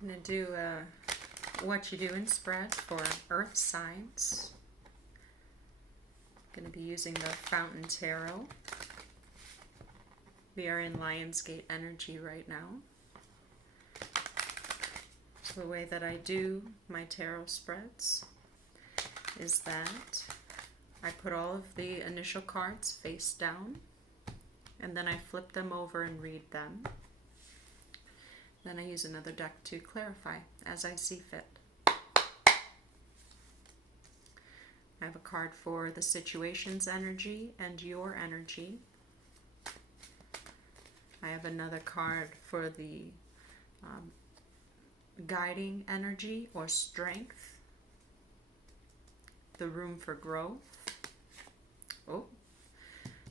I'm going to do a Whatchadoin spread for earth signs. I'm going to be using the Fountain Tarot. We are in Lionsgate energy right now. So the way that I do my tarot spreads is that I put all of the initial cards face down, and then I flip them over and read them. Then I use another deck to clarify as I see fit. I have a card for the situation's energy and your energy. I have another card for the guiding energy or strength, the room for growth. Oh,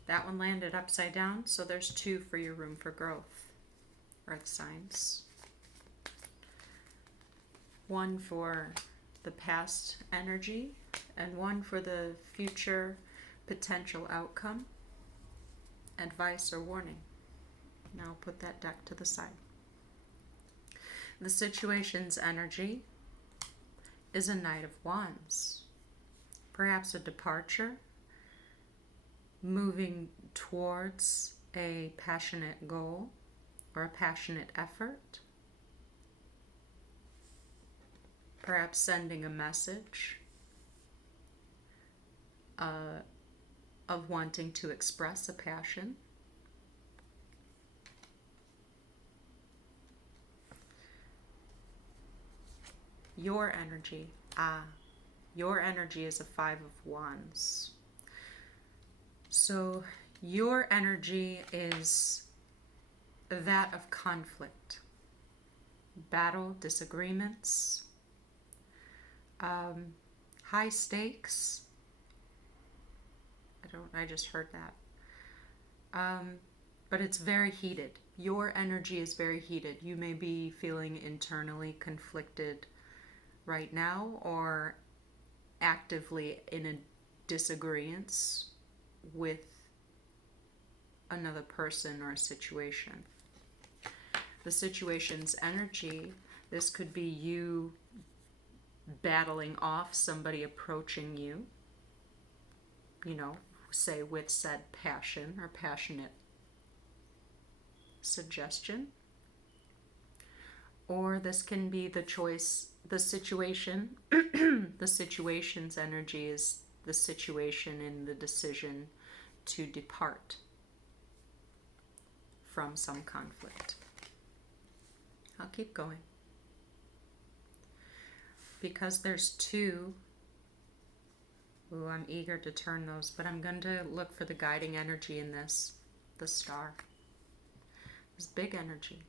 that one landed upside down, so there's two for your room for growth, earth signs. One for the past energy and one for the future potential outcome, advice or warning. Now I'll put that deck to the side. The situation's energy is a Knight of Wands. Perhaps a departure, moving towards a passionate goal or a passionate effort. Perhaps sending a message of wanting to express a passion. Your energy. Your energy is a Five of Wands. So your energy is that of conflict, battle, disagreements, high stakes. I just heard that. But it's very heated. Your energy is very heated. You may be feeling internally conflicted right now or actively in a disagreement with another person or a situation. The situation's energy, this could be you battling off somebody approaching you, say with said passion or passionate suggestion. Or this can be the choice, the situation, the situation's energy is the situation and the decision to depart from some conflict. I'll keep going. Because there's two, I'm eager to turn those, but I'm going to look for the guiding energy in this, the star. This big energy.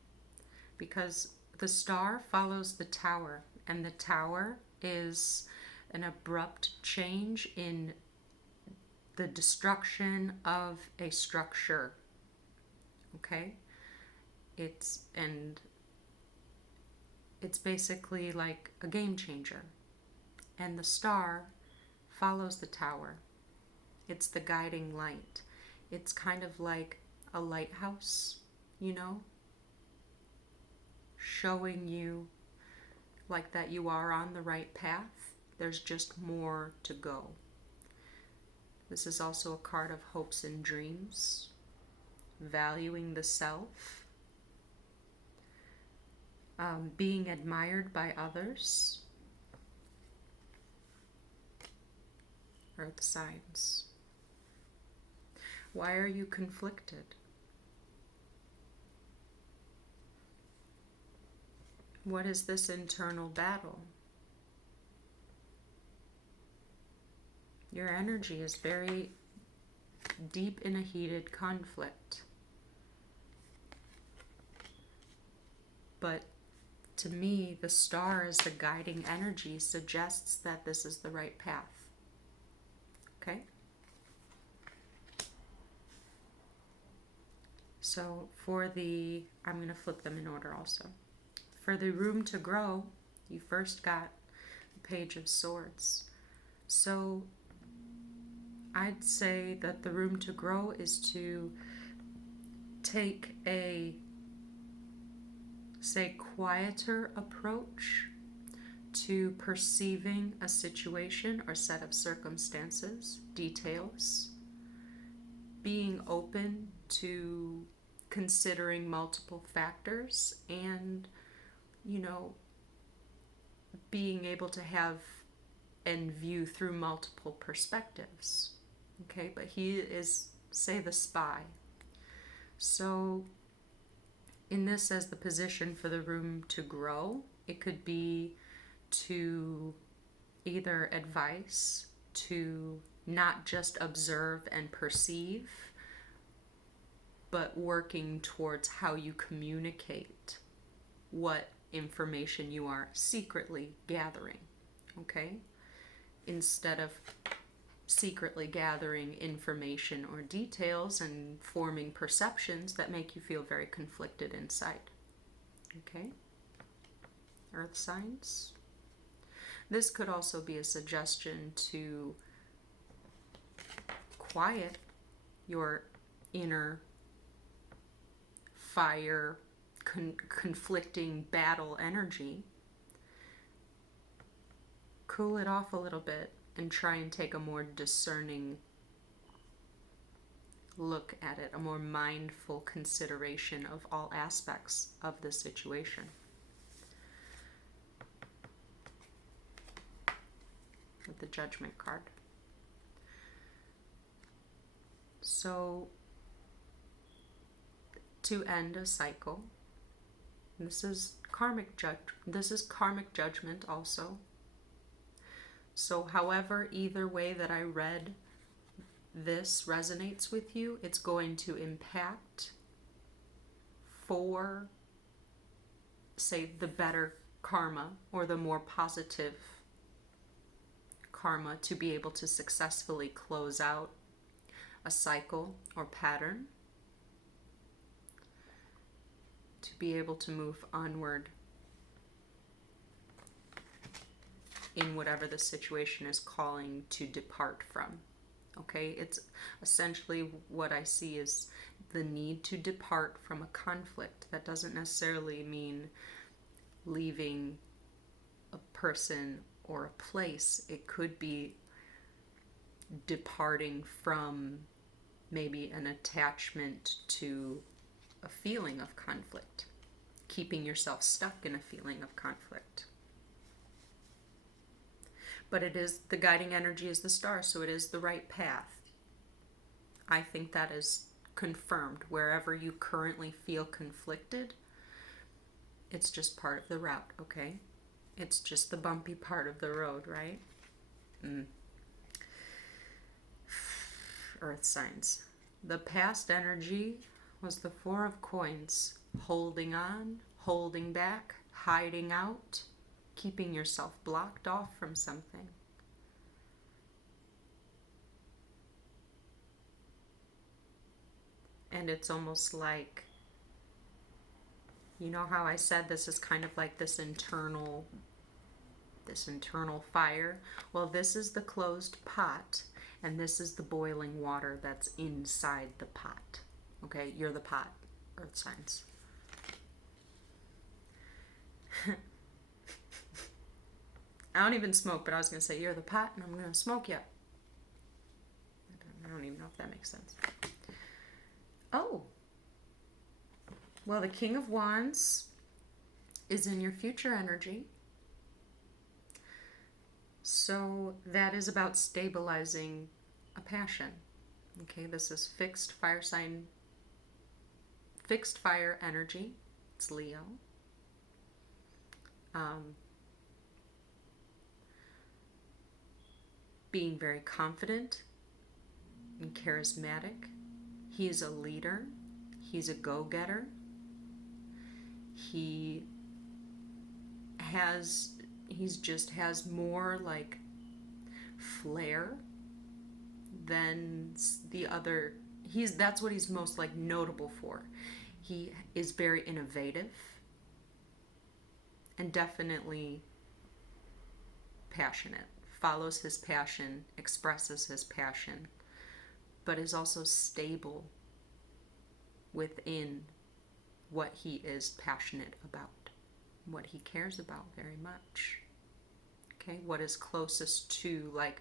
Because the star follows the tower, and the tower is an abrupt change in the destruction of a structure. Okay? It's basically like a game changer. And the star follows the tower. It's the guiding light. It's kind of like a lighthouse, showing you like that you are on the right path. There's just more to go. This is also a card of hopes and dreams, valuing the self, being admired by others. Earth signs. Why are you conflicted? What is this internal battle? Your energy is very deep in a heated conflict. But to me, the star as the guiding energy suggests that this is the right path. Okay? So I'm going to flip them in order also. For the room to grow, you first got the Page of Swords. So I'd say that the room to grow is to take a say, quieter approach to perceiving a situation or set of circumstances, details, being open to considering multiple factors, and, being able to have and view through multiple perspectives. Okay, but he is, say, the spy. So in this, as the position for the room to grow, it could be to either advice, to not just observe and perceive, but working towards how you communicate what information you are secretly gathering, okay? Instead of secretly gathering information or details and forming perceptions that make you feel very conflicted inside, okay? Earth signs. This could also be a suggestion to quiet your inner fire, conflicting battle energy. Cool it off a little bit and try and take a more discerning look at it, a more mindful consideration of all aspects of the situation. With the Judgment card. So, to end a cycle, this is karmic judgment also. So however, either way that I read this resonates with you, it's going to impact for, say, the better karma or the more positive karma to be able to successfully close out a cycle or pattern, to be able to move onward in whatever the situation is calling to depart from. Okay, it's essentially what I see is the need to depart from a conflict. That doesn't necessarily mean leaving a person or a place. It could be departing from maybe an attachment to a feeling of conflict, keeping yourself stuck in a feeling of conflict. But it is, the guiding energy is the star, so it is the right path. I think that is confirmed. Wherever you currently feel conflicted, it's just part of the route, okay? It's just the bumpy part of the road, right? Earth signs. The past energy was the Four of Coins. Holding on, holding back, hiding out, keeping yourself blocked off from something. And it's almost like, you know how I said this is kind of like this internal fire? Well, this is the closed pot, and this is the boiling water that's inside the pot. Okay, you're the pot, Earth signs. I don't even smoke, but I was going to say, you're the pot, and I'm going to smoke you. I don't even know if that makes sense. Oh. Well, the King of Wands is in your future energy. So that is about stabilizing a passion. Okay, this is fixed fire energy. It's Leo. Being very confident and charismatic. He's a leader. He's a go-getter. He just has more like flair than the other. That's what he's most like notable for. He is very innovative and definitely passionate. Follows his passion, expresses his passion, but is also stable within what he is passionate about, what he cares about very much. Okay, what is closest to, like,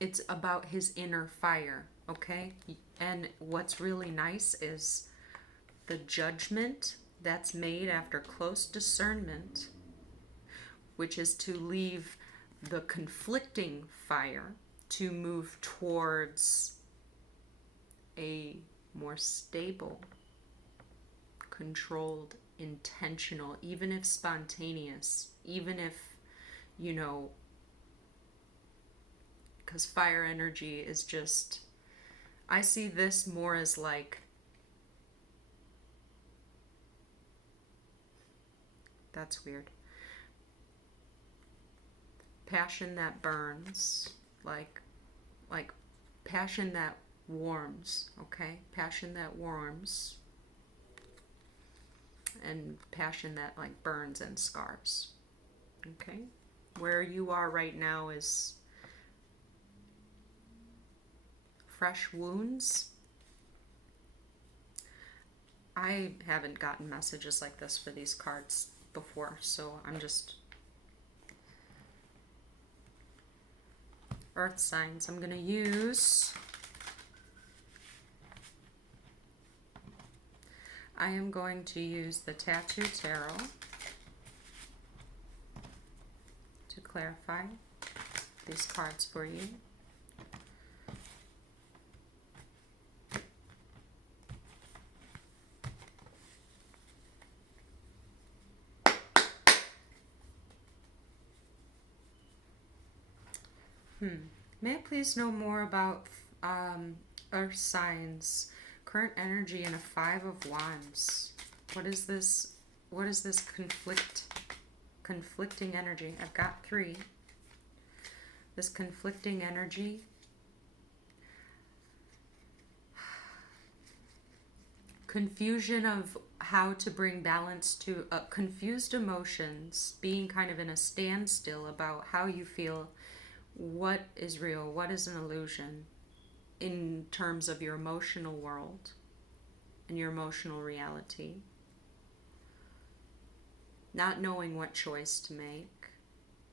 it's about his inner fire, okay? And what's really nice is the judgment that's made after close discernment, which is to leave the conflicting fire to move towards a more stable, controlled, intentional, even if spontaneous, even if, you know, because fire energy is just, I see this more as like, that's weird, passion that burns, like passion that warms, okay? Passion that warms, and passion that like burns and scars, okay? Where you are right now is fresh wounds. I haven't gotten messages like this for these cards before, so I'm just... Earth signs. I'm going to use... I am going to use the Tattoo Tarot to clarify these cards for you. May I please know more about Earth signs, current energy, and a Five of Wands? What is this? What is this conflicting energy? I've got three. This conflicting energy. Confusion of how to bring balance to confused emotions, being kind of in a standstill about how you feel, what is real, what is an illusion in terms of your emotional world and your emotional reality. Not knowing what choice to make,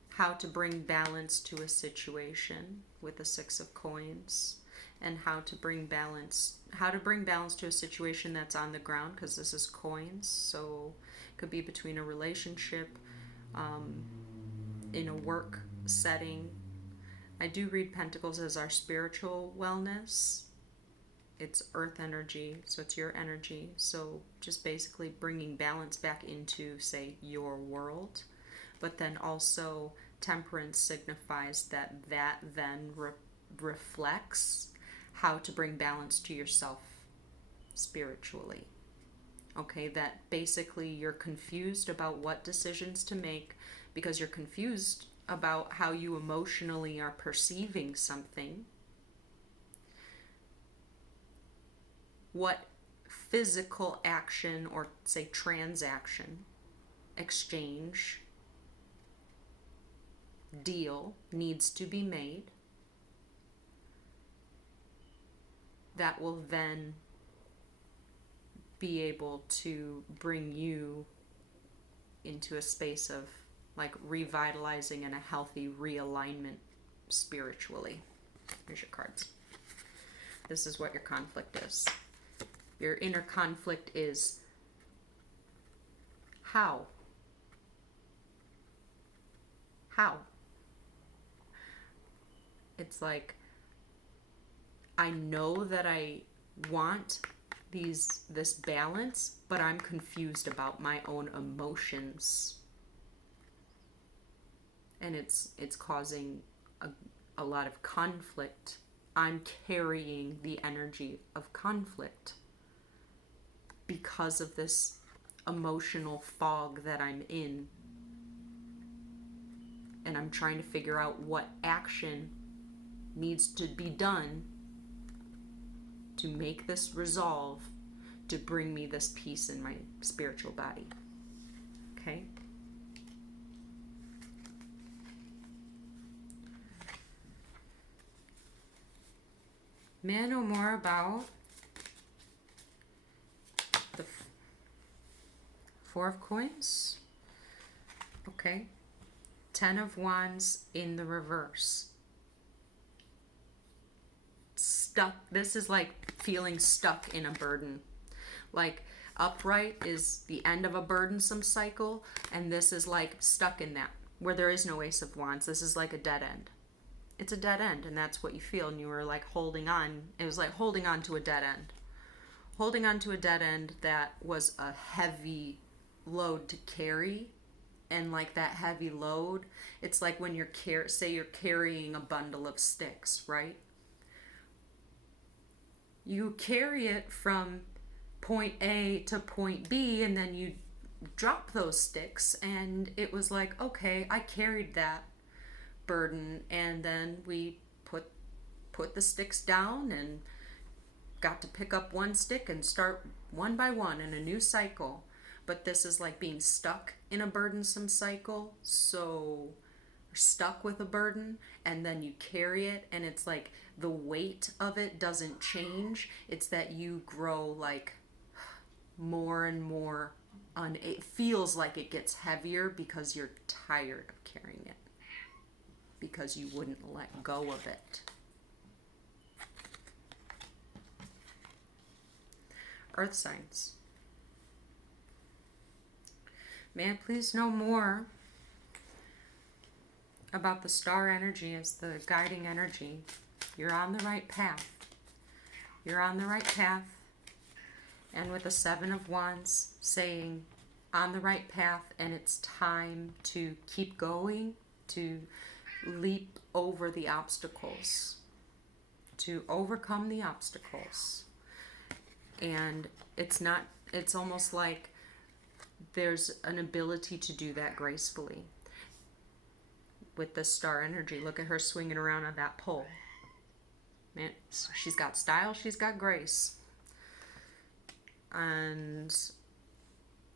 how to bring balance to a situation with the Six of Coins, and how to bring balance to a situation that's on the ground, because this is coins, so it could be between a relationship, in a work setting. I do read Pentacles as our spiritual wellness. It's earth energy, so it's your energy. So just basically bringing balance back into, say, your world. But then also Temperance signifies that then reflects how to bring balance to yourself spiritually. Okay, that basically you're confused about what decisions to make because you're confused about how you emotionally are perceiving something. What physical action or, say, transaction, exchange, deal needs to be made that will then be able to bring you into a space of like revitalizing and a healthy realignment spiritually. Here's your cards. This is what your conflict is. Your inner conflict is how? How? It's like, I know that I want this balance, but I'm confused about my own emotions. And it's causing a lot of conflict. I'm carrying the energy of conflict because of this emotional fog that I'm in. And I'm trying to figure out what action needs to be done to make this resolve, to bring me this peace in my spiritual body. Okay? May I know more about Four of Coins. Okay. 10 of Wands in the reverse. Stuck. This is like feeling stuck in a burden. Like upright is the end of a burdensome cycle, and this is like stuck in that, where there is no Ace of Wands. This is like a dead end. It's a dead end, and that's what you feel, and you were like holding on. It was like holding on to a dead end. Holding on to a dead end that was a heavy load to carry, and like that heavy load, it's like when say you're carrying a bundle of sticks, right? You carry it from point A to point B, and then you drop those sticks, and it was like, okay, I carried that burden, and then we put the sticks down and got to pick up one stick and start one by one in a new cycle. But this is like being stuck in a burdensome cycle, so you're stuck with a burden, and then you carry it, and it's like the weight of it doesn't change. It's that you grow like more and more it feels like it gets heavier because you're tired of carrying it, because you wouldn't let go of it. Earth signs. May I please know more about the star energy as the guiding energy? You're on the right path. You're on the right path. And with the Seven of Wands saying on the right path, and it's time to keep going, to leap over the obstacles, to overcome the obstacles. And it's almost like there's an ability to do that gracefully. With the star energy, look at her swinging around on that pole. Man, she's got style, she's got grace. And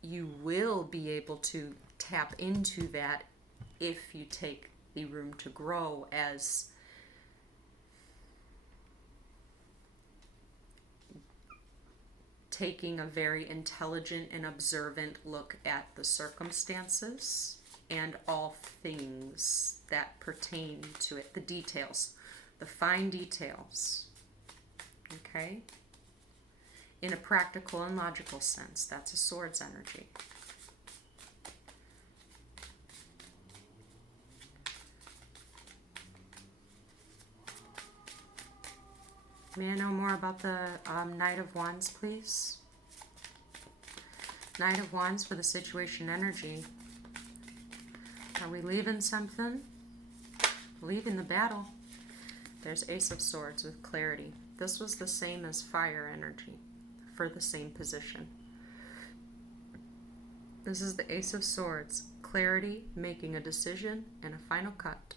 you will be able to tap into that if you take the room to grow as taking a very intelligent and observant look at the circumstances and all things that pertain to it, the details, the fine details, okay? In a practical and logical sense, that's a Swords energy. May I know more about the Knight of Wands, please? Knight of Wands for the situation energy. Are we leaving something? Leaving the battle. There's Ace of Swords with clarity. This was the same as fire energy for the same position. This is the Ace of Swords. Clarity, making a decision, and a final cut.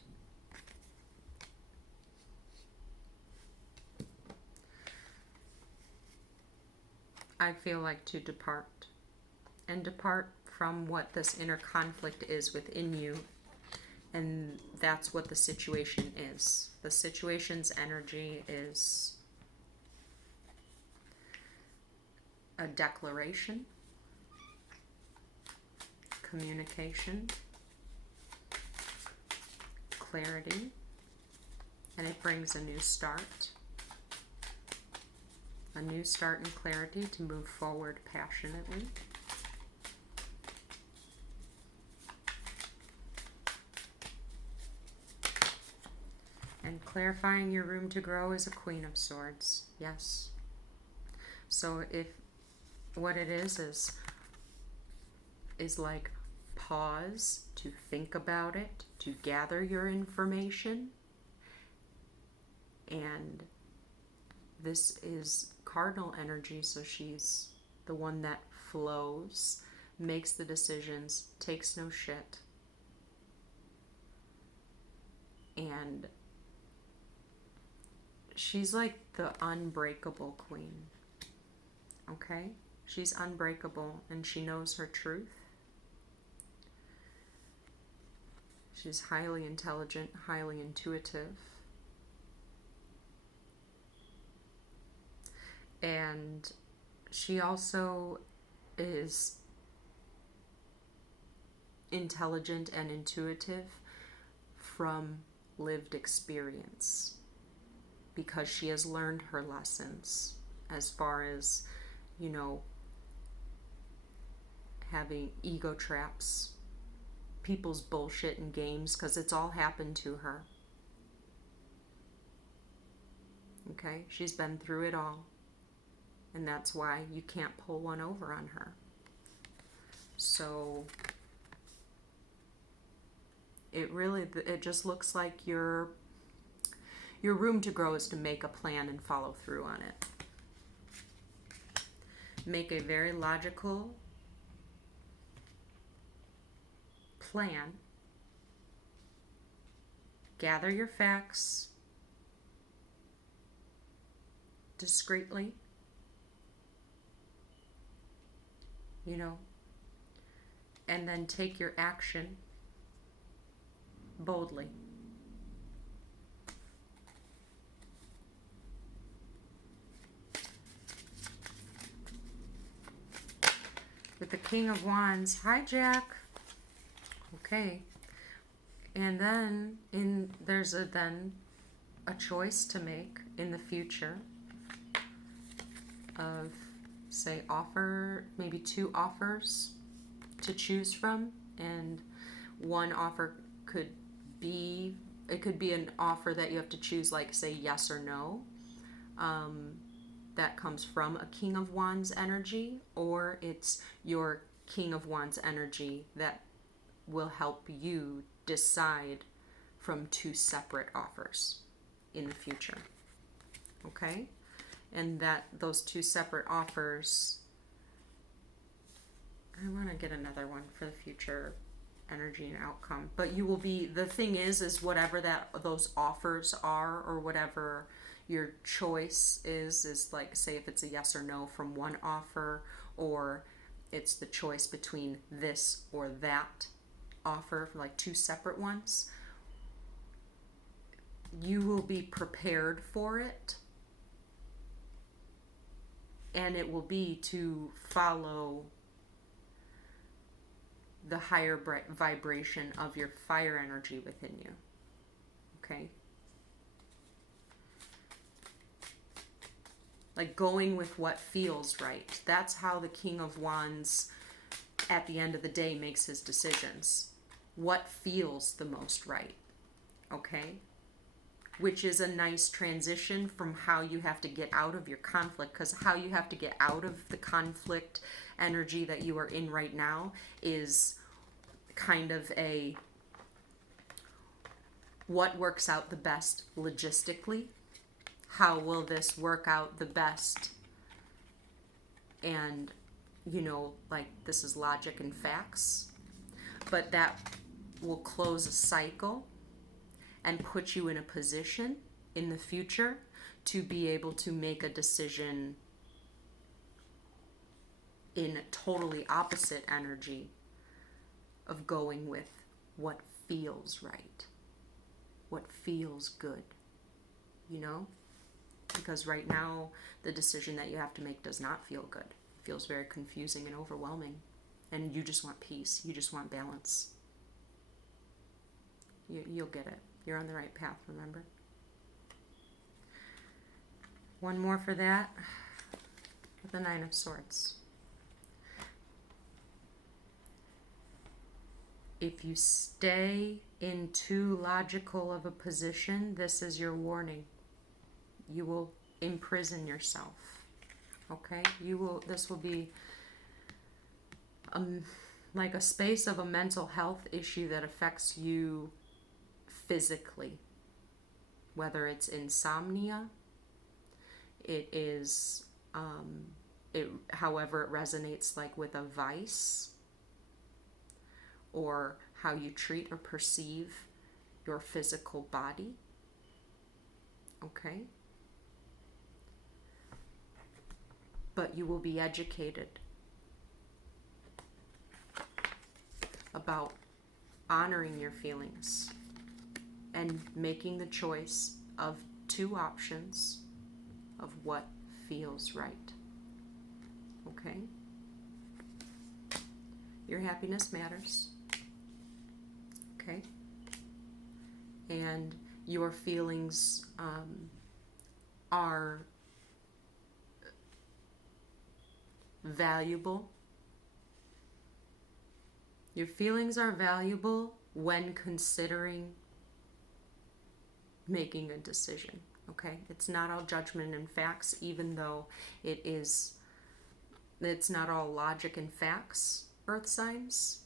I feel like to depart. And depart from what this inner conflict is within you. And that's what the situation is. The situation's energy is a declaration, communication, clarity, and it brings a new start. A new start and clarity to move forward passionately. And clarifying your room to grow is a Queen of Swords. Yes. So if what it is like pause to think about it, to gather your information, and this is cardinal energy, so she's the one that flows, makes the decisions, takes no shit, and she's like the unbreakable queen, okay? She's unbreakable, and she knows her truth. She's highly intelligent, highly intuitive. And she also is intelligent and intuitive from lived experience, because she has learned her lessons as far as, you know, having ego traps, people's bullshit and games, because it's all happened to her. Okay? She's been through it all. And that's why you can't pull one over on her. So it just looks like your room to grow is to make a plan and follow through on it. Make a very logical plan. Gather your facts discreetly, you know, and then take your action boldly. With the King of Wands, hi Jack. Okay. And then there's a choice to make in the future of, say, maybe 2 offers to choose from, and one offer could be an offer that you have to choose, like, say, yes or no. That comes from a King of Wands energy, or it's your King of Wands energy that will help you decide from 2 separate offers in the future. Okay? And those 2 separate offers, I want to get another one for the future energy and outcome. But you will be, the thing is whatever those offers are, or whatever your choice is like, say if it's a yes or no from one offer, or it's the choice between this or that offer, like 2 separate ones, you will be prepared for it, and it will be to follow the higher vibration of your fire energy within you. Okay? Like going with what feels right. That's how the King of Wands at the end of the day makes his decisions. What feels the most right. Okay? Which is a nice transition from how you have to get out of your conflict, because how you have to get out of the conflict energy that you are in right now is kind of a what works out the best logistically. How will this work out the best? And, you know, like, this is logic and facts. But that will close a cycle and put you in a position in the future to be able to make a decision in a totally opposite energy of going with what feels right, what feels good, you know? Because right now, the decision that you have to make does not feel good. It feels very confusing and overwhelming. And you just want peace. You just want balance. You'll get it. You're on the right path, remember? One more for that, with the 9 of Swords. If you stay in too logical of a position, this is your warning. You will imprison yourself. Okay? This will be like a space of a mental health issue that affects you physically. Whether it's insomnia, it is, however it resonates, like with a vice, or how you treat or perceive your physical body. Okay? But you will be educated about honoring your feelings and making the choice of 2 options of what feels right. Okay? Your happiness matters. okay? And your feelings are valuable. Your feelings are valuable when considering making a decision, okay? It's not all judgment and facts, even though it's not all logic and facts, earth signs.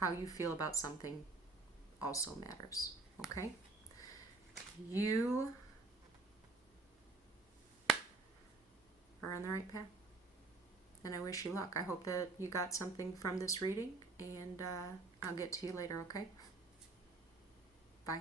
How you feel about something also matters, okay? You are on the right path, and I wish you luck. I hope that you got something from this reading, and I'll get to you later, okay? Bye.